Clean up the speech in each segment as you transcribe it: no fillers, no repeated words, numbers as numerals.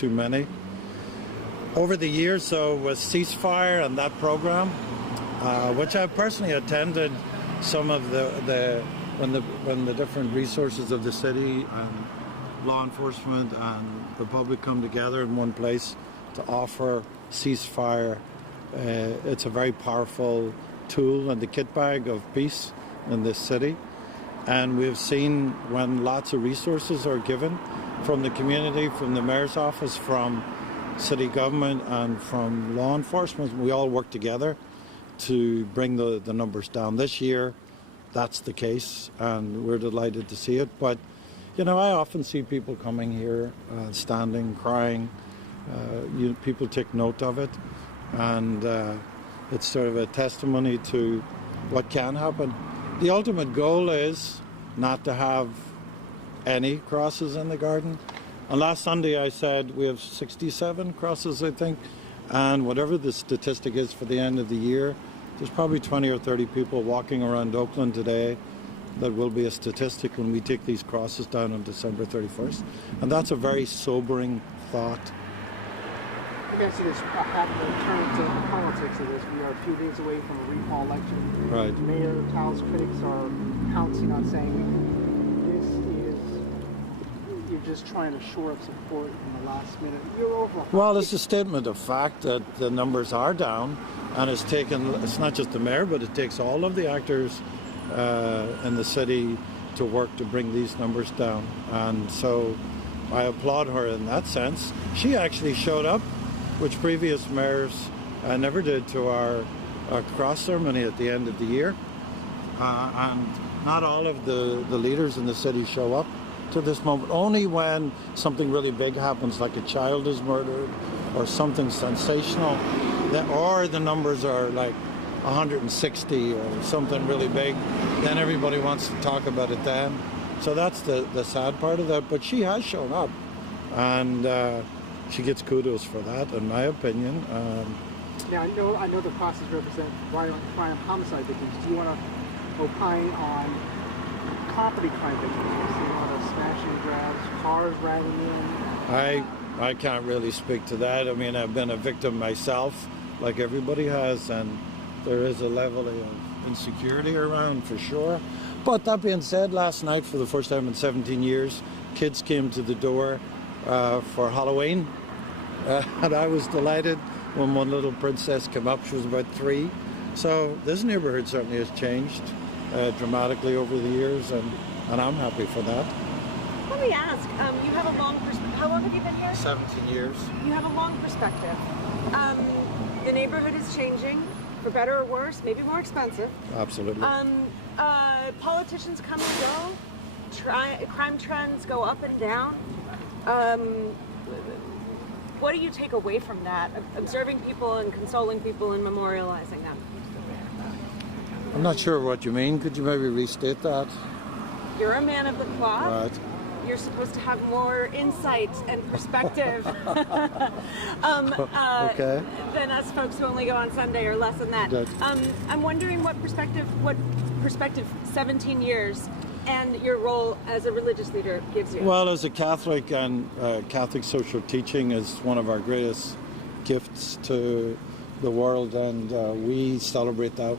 too many. Over the years, though, with Ceasefire and that program, which I personally attended, some of when the different resources of the city and law enforcement and the public come together in one place to offer Ceasefire, it's a very powerful tool in the kit bag of peace in this city. And we've seen when lots of resources are given from the community, from the mayor's office, from city government and from law enforcement, we all work together to bring the numbers down. This year, that's the case, and we're delighted to see it. But, I often see people coming here, standing, crying. People take note of it, and it's sort of a testimony to what can happen. The ultimate goal is not to have any crosses in the garden. And last Sunday I said we have 67 crosses, I think, and whatever the statistic is for the end of the year, there's probably 20 or 30 people walking around Oakland today that will be a statistic when we take these crosses down on December 31st. And that's a very sobering thought. Let me ask you this, having to turn to the politics of this. We are a few days away from a recall election. Right. Mayor Tao's critics are pouncing on saying you're just trying to shore up support in the last minute. Well, it's a statement of fact that the numbers are down, and it's not just the mayor, but it takes all of the actors in the city to work to bring these numbers down. And so I applaud her in that sense. She actually showed up, which previous mayors never did, to our cross ceremony at the end of the year. And not all of the leaders in the city show up to this moment. Only when something really big happens, like a child is murdered or something sensational, or the numbers are like 160 or something really big, then everybody wants to talk about it then. So that's the sad part of that. But she has shown up, and she gets kudos for that, in my opinion. Now, I know the crosses represent crime homicide victims. Do you want to opine on property crime victims? We're seeing a lot of smash and grabs, cars riding in. I can't really speak to that. I mean, I've been a victim myself, like everybody has, and there is a level of insecurity around for sure. But that being said, last night, for the first time in 17 years, kids came to the door for Halloween, and I was delighted when one little princess came up. She was about 3. So this neighborhood certainly has changed dramatically over the years, and I'm happy for that. Let me ask, you have a long perspective. How long have you been here? 17 years. You have a long perspective. The neighborhood is changing, for better or worse, maybe more expensive. Absolutely. Politicians come and go. Crime trends go up and down. What do you take away from that, observing people and consoling people and memorializing them? I'm not sure what you mean. Could you maybe restate that? You're a man of the cloth. Right. You're supposed to have more insight and perspective okay. than us folks who only go on Sunday, or less than that. I'm wondering what perspective 17 years and your role as a religious leader gives you. Well, as a Catholic, and Catholic social teaching is one of our greatest gifts to the world, and we celebrate that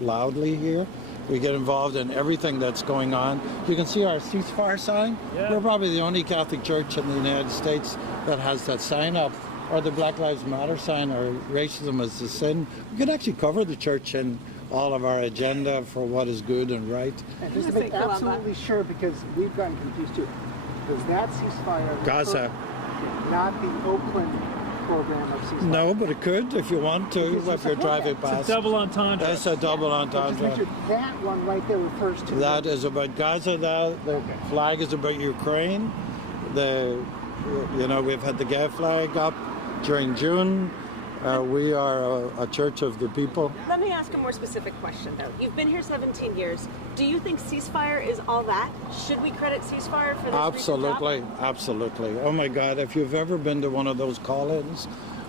loudly here. We get involved in everything that's going on. You can see our Ceasefire sign. Yeah. We're probably the only Catholic church in the United States that has that sign up, or the Black Lives Matter sign, or racism is a sin. We could actually cover the church in all of our agenda for what is good and right. And just to make absolutely sure, because we've gotten confused too, does that Ceasefire Gaza, not the Oakland program of Ceasefire? No, but it could if you want to, if you're driving past. It's a double entendre. That's a double entendre. Just make sure that one right there refers to... That is about Gaza now. The flag is about Ukraine. We've had the gay flag up during June. We are a church of the people. Let me ask a more specific question, though. You've been here 17 years. Do you think Ceasefire is all that? Should we credit Ceasefire for this? Absolutely, absolutely. Oh my God, if you've ever been to one of those call-ins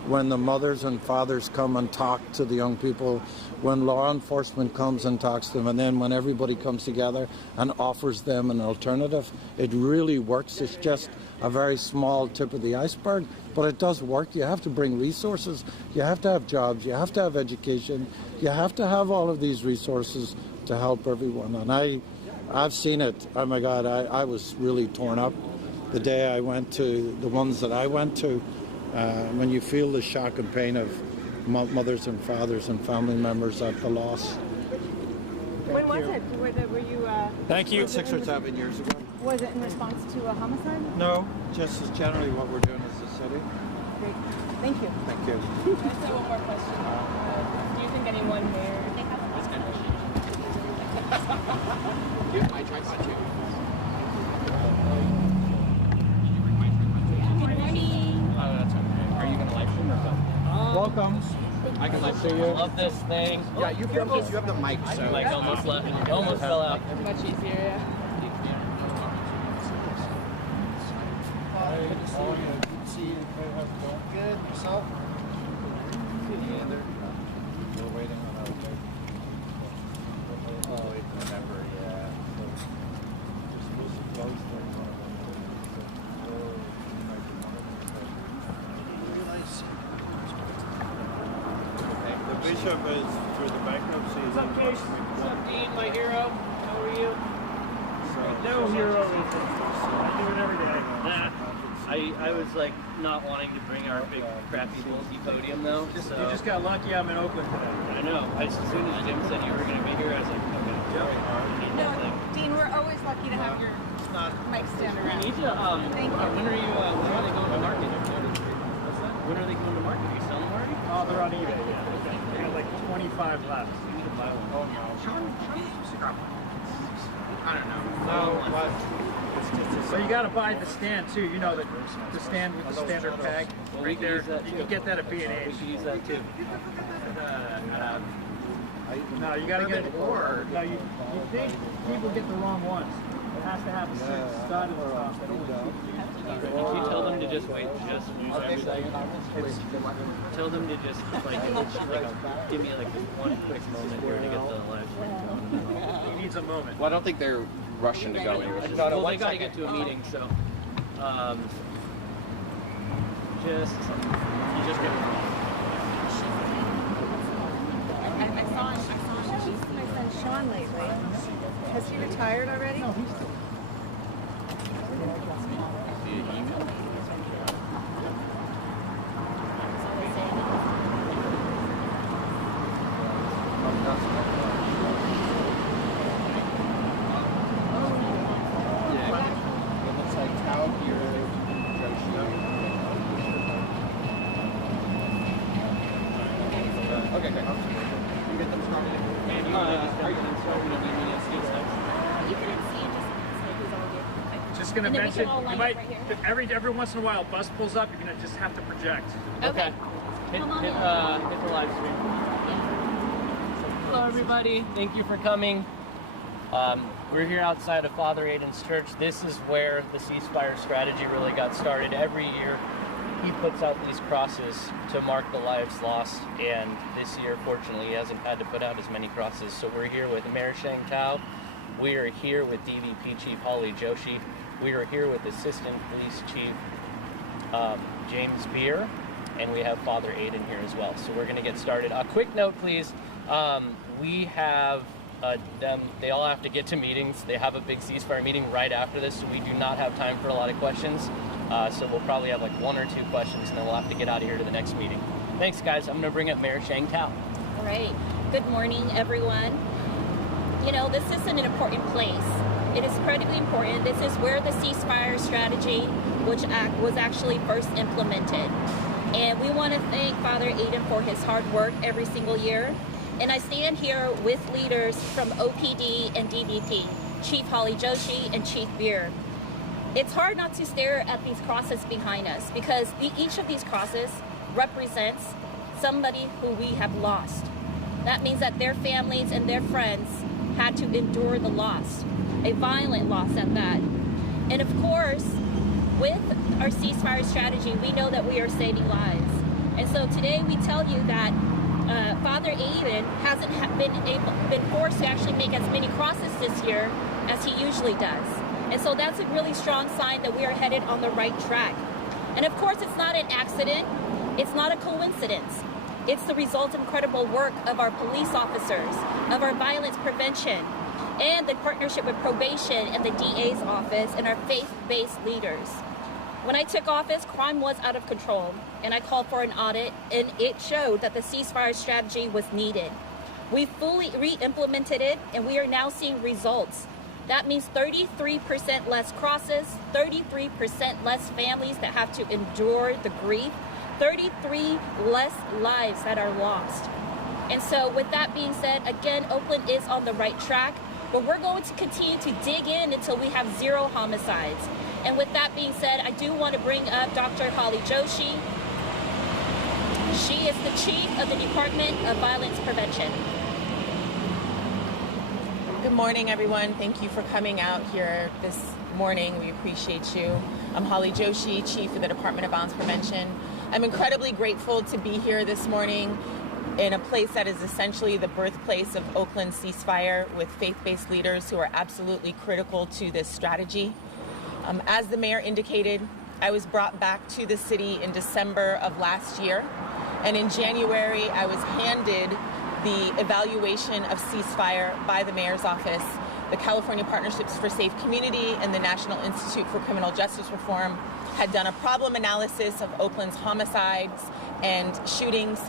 when the mothers and fathers come and talk to the young people, when law enforcement comes and talks to them, and then when everybody comes together and offers them an alternative, it really works. It's just a very small tip of the iceberg, but it does work. You have to bring resources, you have to have jobs, you have to have education, you have to have all of these resources to help everyone. And I've seen it. Oh my God, I was really torn up the day I went to the ones that I went to. When you feel the shock and pain of mothers and fathers and family members at the loss. When was it? Were you? Thank you. 6 or 7 years ago. Was it in response to a homicide? No, just as generally what we're doing as a city. Great. Thank you. Thank you. I just have one more question. Do you think anyone there is going to my tripod too. That's okay. Are you going to live stream or something? Welcome. I can live stream. I love this thing. Yeah, you have the mic, so. Like almost fell out. Much easier, yeah. See you doing good yourself. We're waiting on our day. Oh, November, yeah. We're supposed to close the bishop is through the bankruptcy. What's up, Case? What's up, Dean, my hero? How are you? No hero. I do it every day. I was like not wanting to bring our big crappy multi podium though. You So just got lucky. I'm in Oakland today. I know. As soon as Jim said you were going to be here, I was like, okay. No, Dean, we're always lucky to have your mic stand We around. need to. Thank you. When are you? When are they going to market? When are they going to market? Are you selling them already? Oh, they're on eBay. Yeah, they got like 25 left. I don't know. No, what? So you got to buy the stand too. You know the stand with the standard peg Well, we right can there. use that You too. can get that at B&H. We could use that too. No, you got to get more. No, you think people get the wrong ones. It has to have a certain stud and stuff. If you tell them to just wait, just tell them to just like give me like this one quick moment here to get the live stream going. He needs a moment. Well, I don't think they're rushing to go in. Well, they gotta get to a meeting, so you just get it. I saw him with my son Sean lately. Has he retired already? No, he's still. Okay, great. You get them started. Just gonna And then we mention, can all you line might up right here. every once in a while, a bus pulls up. You're gonna just have to project. Okay. Hit Come on the in. live stream. Hello, everybody. Thank you for coming. We're here outside of Father Aiden's church. This is where the ceasefire strategy really got started. Every year, he puts out these crosses to mark the lives lost, and this year, fortunately, he hasn't had to put out as many crosses. So we're here with Mayor Shang Tao. We are here with DVP Chief Holly Joshi. We are here with Assistant Police Chief James Beer, and we have Father Aiden here as well. So we're going to get started. A quick note, please. We have them. They all have to get to meetings. They have a big ceasefire meeting right after this, so we do not have time for a lot of questions. So we'll probably have like 1 or 2 questions, and then we'll have to get out of here to the next meeting. Thanks, guys. I'm going to bring up Mayor Shang Tao. All right. Good morning, everyone. You know, this is an important place. It is incredibly important. This is where the ceasefire strategy, which was actually first implemented. And we want to thank Father Aiden for his hard work every single year. And I stand here with leaders from OPD and DVP, Chief Holly Joshi and Chief Beer. It's hard not to stare at these crosses behind us because each of these crosses represents somebody who we have lost. That means that their families and their friends had to endure the loss, a violent loss at that. And of course, with our ceasefire strategy, we know that we are saving lives. And so today we tell you that Father Aiden hasn't been forced to actually make as many crosses this year as he usually does. And so that's a really strong sign that we are headed on the right track. And of course, it's not an accident. It's not a coincidence. It's the result of incredible work of our police officers, of our violence prevention, and the partnership with probation and the DA's office and our faith-based leaders. When I took office, crime was out of control, and I called for an audit, and it showed that the ceasefire strategy was needed. We fully re-implemented it, and we are now seeing results. That means 33% less crosses, 33% less families that have to endure the grief, 33 less lives that are lost. And so with that being said, again, Oakland is on the right track, but we're going to continue to dig in until we have 0 homicides. And with that being said, I do want to bring up Dr. Holly Joshi. She is the chief of the Department of Violence Prevention. Good morning, everyone. Thank you for coming out here this morning. We appreciate you. I'm Holly Joshi, chief of the Department of Violence Prevention. I'm incredibly grateful to be here this morning in a place that is essentially the birthplace of Oakland Ceasefire, with faith-based leaders who are absolutely critical to this strategy. As the mayor indicated, I was brought back to the city in December of last year, and in January I was handed the evaluation of Ceasefire by the mayor's office. The California Partnerships for Safe Community and the National Institute for Criminal Justice Reform had done a problem analysis of Oakland's homicides and shootings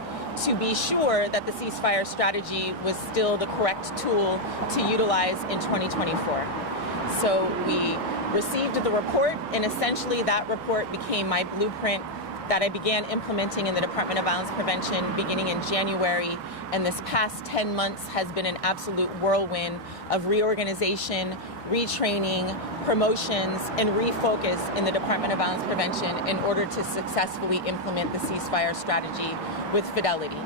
to be sure that the ceasefire strategy was still the correct tool to utilize in 2024. So we received the report, and essentially that report became my blueprint that I began implementing in the Department of Violence Prevention beginning in January. And this past 10 months has been an absolute whirlwind of reorganization, retraining, promotions, and refocus in the Department of Violence Prevention in order to successfully implement the ceasefire strategy with fidelity.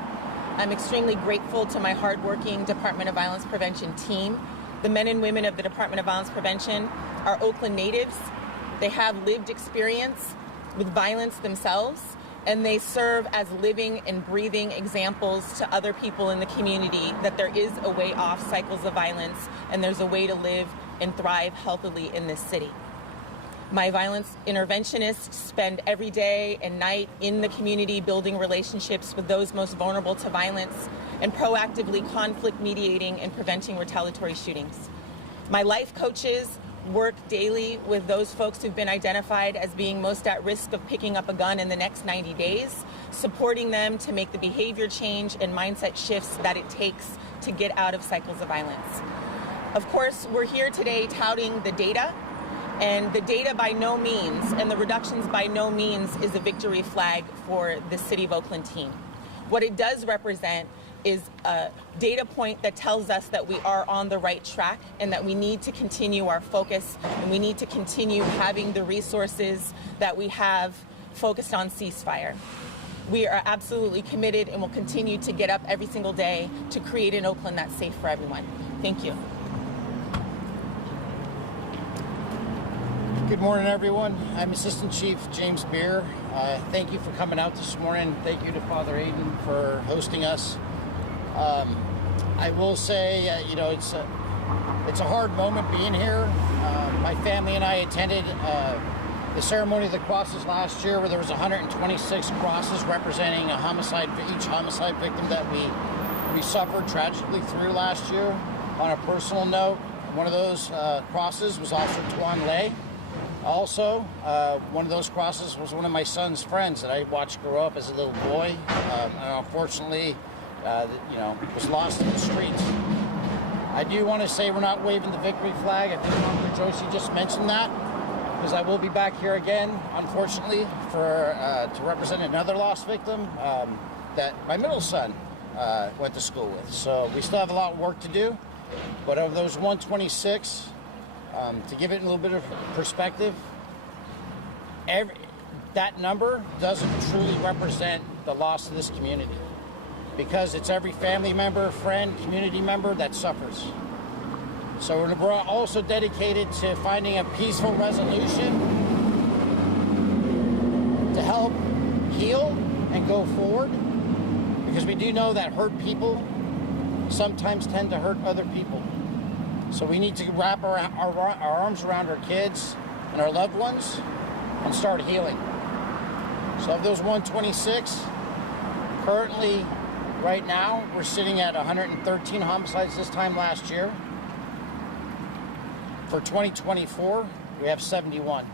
I'm extremely grateful to my hardworking Department of Violence Prevention team. The men and women of the Department of Violence Prevention are Oakland natives. They have lived experience with violence themselves, and they serve as living and breathing examples to other people in the community that there is a way off cycles of violence, and there's a way to live and thrive healthily in this city. My violence interventionists spend every day and night in the community building relationships with those most vulnerable to violence and proactively conflict mediating and preventing retaliatory shootings. My life coaches work daily with those folks who've been identified as being most at risk of picking up a gun in the next 90 days, supporting them to make the behavior change and mindset shifts that it takes to get out of cycles of violence. Of course, we're here today touting the data, and the data by no means, and the reductions by no means, is a victory flag for the City of Oakland team. What it does represent is a data point that tells us that we are on the right track and that we need to continue our focus, and we need to continue having the resources that we have focused on ceasefire. We are absolutely committed and will continue to get up every single day to create an Oakland that's safe for everyone. Thank you. Good morning, everyone. I'm Assistant Chief James Beer. Thank you for coming out this morning. Thank you to Father Aiden for hosting us. I will say, it's a hard moment being here. My family and I attended the ceremony of the crosses last year, where there was 126 crosses representing a homicide for each homicide victim that we suffered tragically through last year. On a personal note, one of those crosses was Officer Tuan Lei. Also, one of those crosses was one of my son's friends that I watched grow up as a little boy, and unfortunately, was lost in the streets. I do want to say we're not waving the victory flag. I think Dr. Joshi just mentioned that, because I will be back here again, unfortunately, to represent another lost victim that my middle son went to school with. So we still have a lot of work to do, but of those 126, to give it a little bit of perspective, that number doesn't truly represent the loss of this community, because it's every family member, friend, community member that suffers. So we're also dedicated to finding a peaceful resolution to help heal and go forward, because we do know that hurt people sometimes tend to hurt other people. So we need to wrap our arms around our kids and our loved ones and start healing. So of those 126, currently, right now, we're sitting at 113 homicides this time last year. For 2024, we have 71.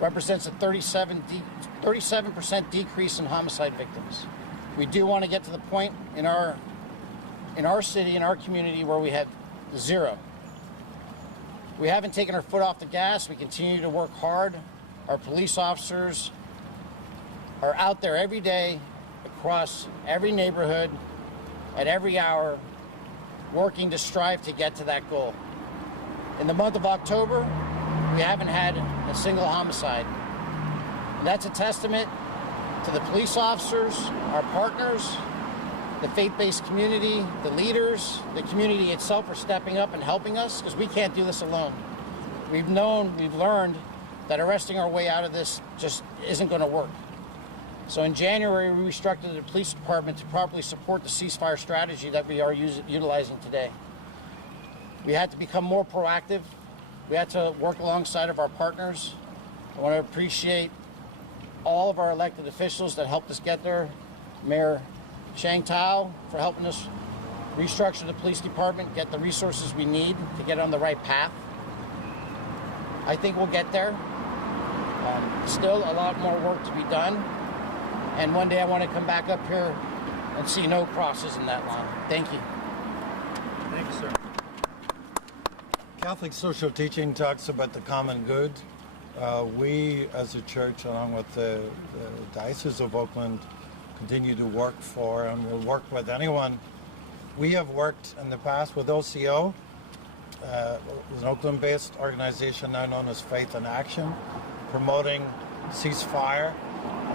Represents a 37% decrease in homicide victims. We do want to get to the point in our city, in our community, where we have 0. We haven't taken our foot off the gas. We continue to work hard. Our police officers are out there every day, across every neighborhood, at every hour, working to strive to get to that goal. In the month of October, we haven't had a single homicide. And that's a testament to the police officers, our partners, the faith-based community, the leaders, the community itself for stepping up and helping us, because we can't do this alone. We've learned that arresting our way out of this just isn't going to work. So in January, we restructured the police department to properly support the ceasefire strategy that we are utilizing today. We had to become more proactive. We had to work alongside of our partners. I want to appreciate all of our elected officials that helped us get there. Mayor Shang Tao for helping us restructure the police department, get the resources we need to get on the right path. I think we'll get there. Still a lot more work to be done. And one day I want to come back up here and see no crosses in that line. Thank you. Thank you, sir. Catholic social teaching talks about the common good. We, as a church, along with the Diocese of Oakland, continue to work for and will work with anyone. We have worked in the past with OCO, an Oakland-based organization now known as Faith in Action, promoting ceasefire,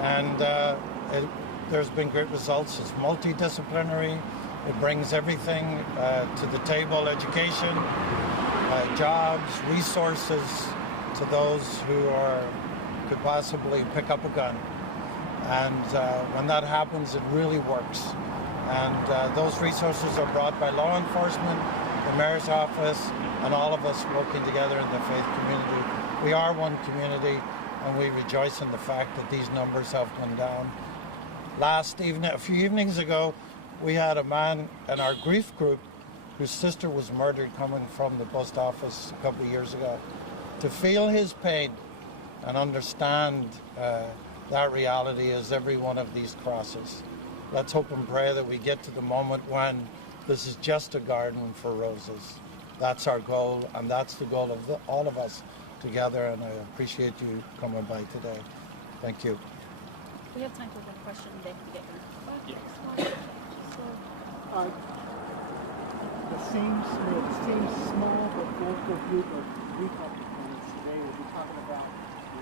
and there's been great results. It's multidisciplinary. It brings everything to the table: education, jobs, resources to those who could possibly pick up a gun. And when that happens, it really works. And those resources are brought by law enforcement, the mayor's office, and all of us working together in the faith community. We are one community, and we rejoice in the fact that these numbers have come down. Last evening, a few evenings ago, we had a man in our grief group whose sister was murdered coming from the post office a couple of years ago. To feel his pain and understand that reality as every one of these crosses. Let's hope and pray that we get to the moment when this is just a garden for roses. That's our goal, and that's the goal of all of us together, and I appreciate you coming by today. Thank you. We have time for one question, then we get your The same small but vocal group of retail components today will be talking about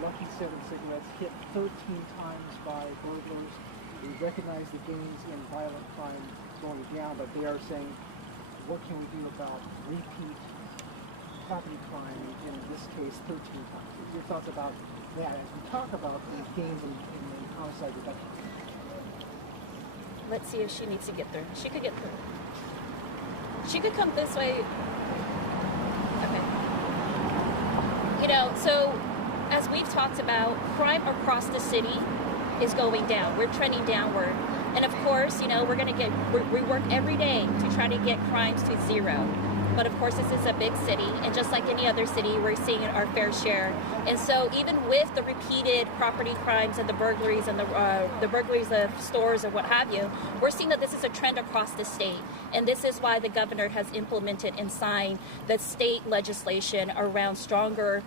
Lucky 7 cigarettes hit 13 times by burglars. We recognize the gains in violent crime going down, but they are saying, what can we do about repeat property crime, in this case 13 times? Your thoughts about that as we talk about these gains in homicide reduction? Let's see if she needs to get there. She could get through. She could come this way. Okay. You know, so as we've talked about, crime across the city is going down. We're trending downward. And of course, you know, we work every day to try to get crimes to 0. But of course, this is a big city, and just like any other city, we're seeing our fair share. And so even with the repeated property crimes and the burglaries and the burglaries of stores or what have you, we're seeing that this is a trend across the state. And this is why the governor has implemented and signed the state legislation around stronger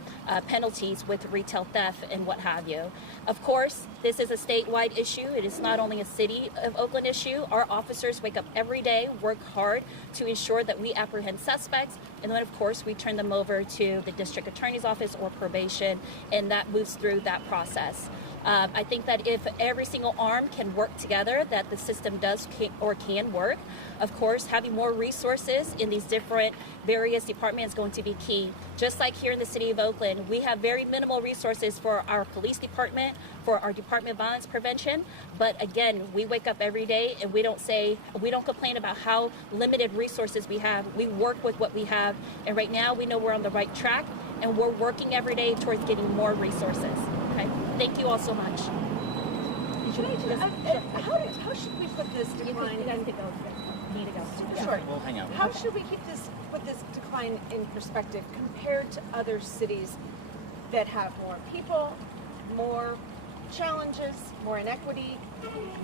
penalties with retail theft and what have you. Of course, this is a statewide issue. It is not only a city of Oakland issue. Our officers wake up every day, work hard to ensure that we apprehend suspects, and then of course we turn them over to the district attorney's office or probation, and that moves through that process. I think that if every single arm can work together, that the system can work. Of course, having more resources in these different various departments is going to be key. Just like here in the city of Oakland, we have very minimal resources for our police department, for our Department of Violence Prevention. But again, we wake up every day and we don't complain about how limited resources we have. We work with what we have. And right now we know we're on the right track and we're working every day towards getting more resources. Okay. Thank you all so much. How should we put this decline? You guys could go. Need to go. Sure. We'll hang out. How should we put this decline in perspective compared to other cities that have more people, more challenges, more inequity,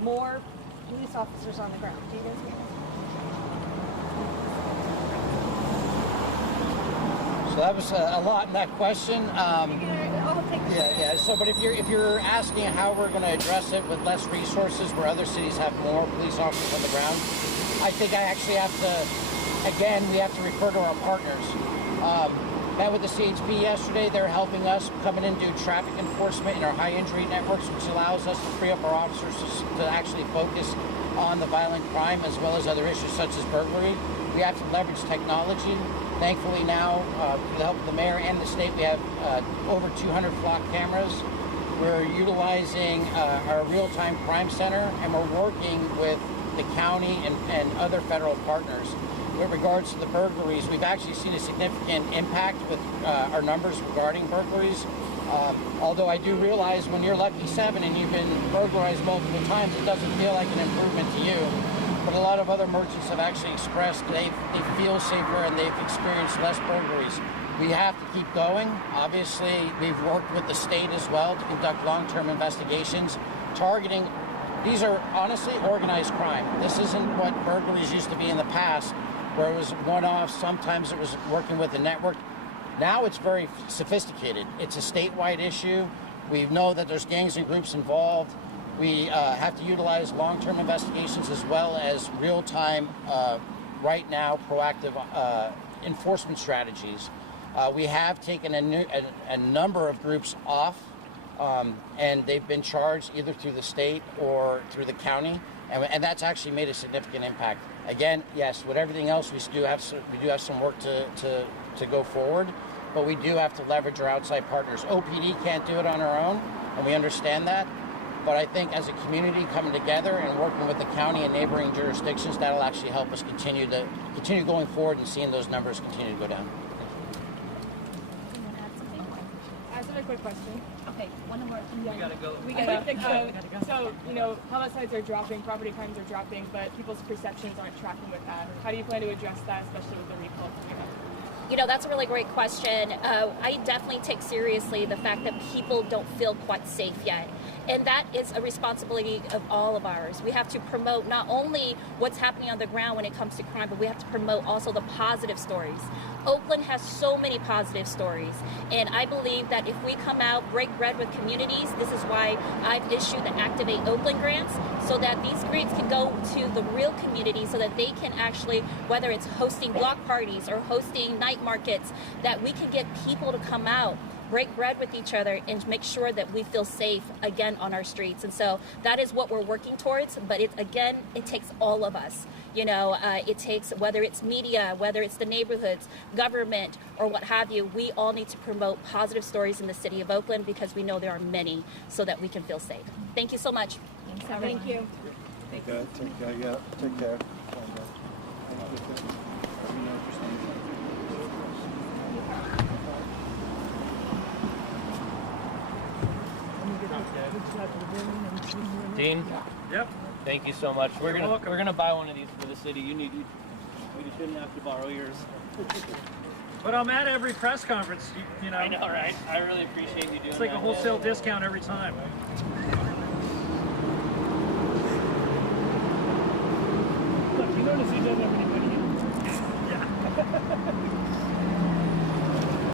more police officers on the ground? Do you guys get that? So that was a lot in that question. I'll take this. Yeah. So, but if you're asking how we're going to address it with less resources, where other cities have more police officers on the ground, I think I actually have to. Again, we have to refer to our partners. Met with the CHP yesterday. They're helping us come in and do traffic enforcement in our high injury networks, which allows us to free up our officers to actually focus on the violent crime as well as other issues such as burglary. We have to leverage technology. Thankfully now, with the help of the mayor and the state, we have over 200 flock cameras. We're utilizing our real-time crime center, and we're working with the county and other federal partners. With regards to the burglaries, we've actually seen a significant impact with our numbers regarding burglaries. Although I do realize when you're lucky 7 and you've been burglarized multiple times, it doesn't feel like an improvement to you. But a lot of other merchants have actually expressed they feel safer and they've experienced less burglaries. We have to keep going. Obviously, we've worked with the state as well to conduct long-term investigations, targeting. These are honestly organized crime. This isn't what burglaries used to be in the past, where it was one-off. Sometimes it was working with a network. Now it's very sophisticated. It's a statewide issue. We know that there's gangs and groups involved. We have to utilize long-term investigations as well as real-time, right now, proactive enforcement strategies. We have taken a number of groups off, and they've been charged either through the state or through the county, and that's actually made a significant impact. Again, yes, with everything else, we do have some work to go forward, but we do have to leverage our outside partners. OPD can't do it on our own, and we understand that. But I think as a community coming together and working with the county and neighboring jurisdictions, that'll actually help us continue going forward and seeing those numbers continue to go down. I just have a quick question. Okay, one more. We gotta go. We gotta go. So, homicides are dropping, property crimes are dropping, but people's perceptions aren't tracking with that. How do you plan to address that, especially with the recall coming up? That's a really great question. I definitely take seriously the fact that people don't feel quite safe yet. And that is a responsibility of all of ours. We have to promote not only what's happening on the ground when it comes to crime, but we have to promote also the positive stories. Oakland has so many positive stories. And I believe that if we come out, break bread with communities, this is why I've issued the Activate Oakland grants, so that these grants can go to the real community so that they can actually, whether it's hosting block parties or hosting night markets, that we can get people to come out, break bread with each other, and make sure that we feel safe again on our streets. And so that is what we're working towards. But it takes all of us. It takes, whether it's media, whether it's the neighborhoods, government, or what have you, we all need to promote positive stories in the city of Oakland because we know there are many, so that we can feel safe. Thank you so much. Thank you. Take care. Dean? Yep. Thank you so much. We're welcome. gonna buy one of these for the city. We shouldn't have to borrow yours. But I'm at every press conference, I know, right? I really appreciate you doing that. It's like a wholesale discount every time.